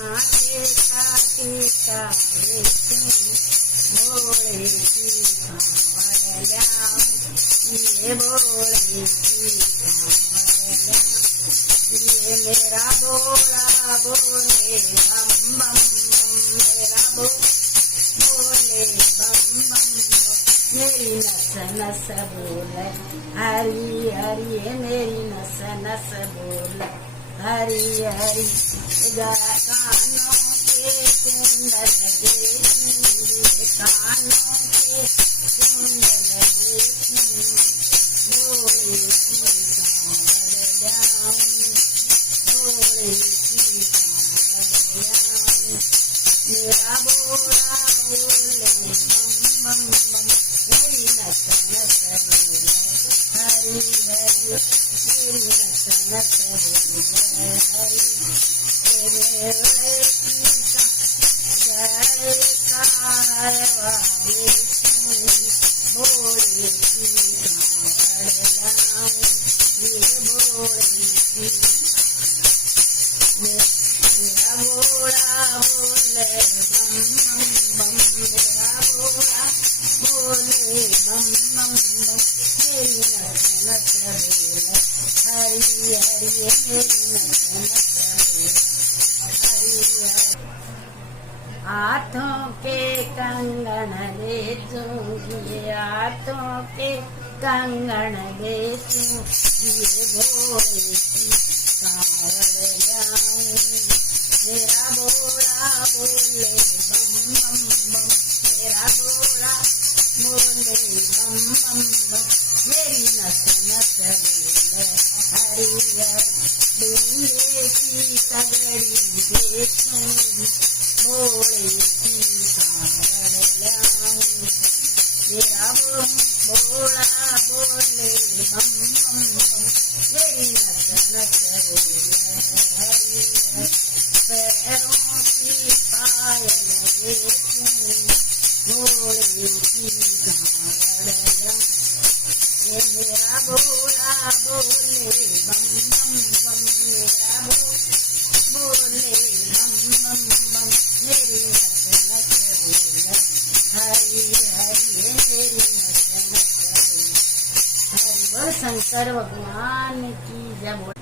आटे काटी कावे भोले की खावर ल्याऊं ये भोले की खावर ल्याऊं ये मेरा भोला बोले बम बम बम मेरा बोले बम बम बम मेरी नस नस बोले हरी हरी मेरी नस नस बोले हरी हरी कानों के कुंडल देखूंगी कानों के कुंडल देखूंगी भोले की कांवड़ ल्याऊं भोले की कांवड़ ल्याऊं मेरा भोला बोले बम बम बम मेरी नस नस बोले हरी हरी मेरी नस नस बोले हरी मेरे गले का हरवा बेचूं भोले की कांवड़ ल्याऊं ये भोले की मेरा भोला बोले बम बम बम मेरा भोला बोले बम बम बम मेरी नस नस बोले हरी हरी मेरी नस नस बोले हरी हरी हाथों के कंगन बेचूंगी हाथों के कंगन बेचूं ये भोले की कांवड़ ल्याऊं मेरा भोला बोले बम बम बम मेरा भोला बोले बम बम बम मेरी नस नस बोले हरी हरी डूंगे की तगड़ी बेचूंगी भोले की कांवड़ ल्याऊं मेरा भोला बोले बम बम बम मेरी नस नस बोले हरी हरी पैरों की पायल देखूं भोले की कांवड़ ल्याऊं ये मेरा भोला बोले बम बम बम मेरा बोले बम बम बम मेरी नस नस बोले हरी हरी मेरी नस नस बोले हरि बोल शंकर भगवान की जय।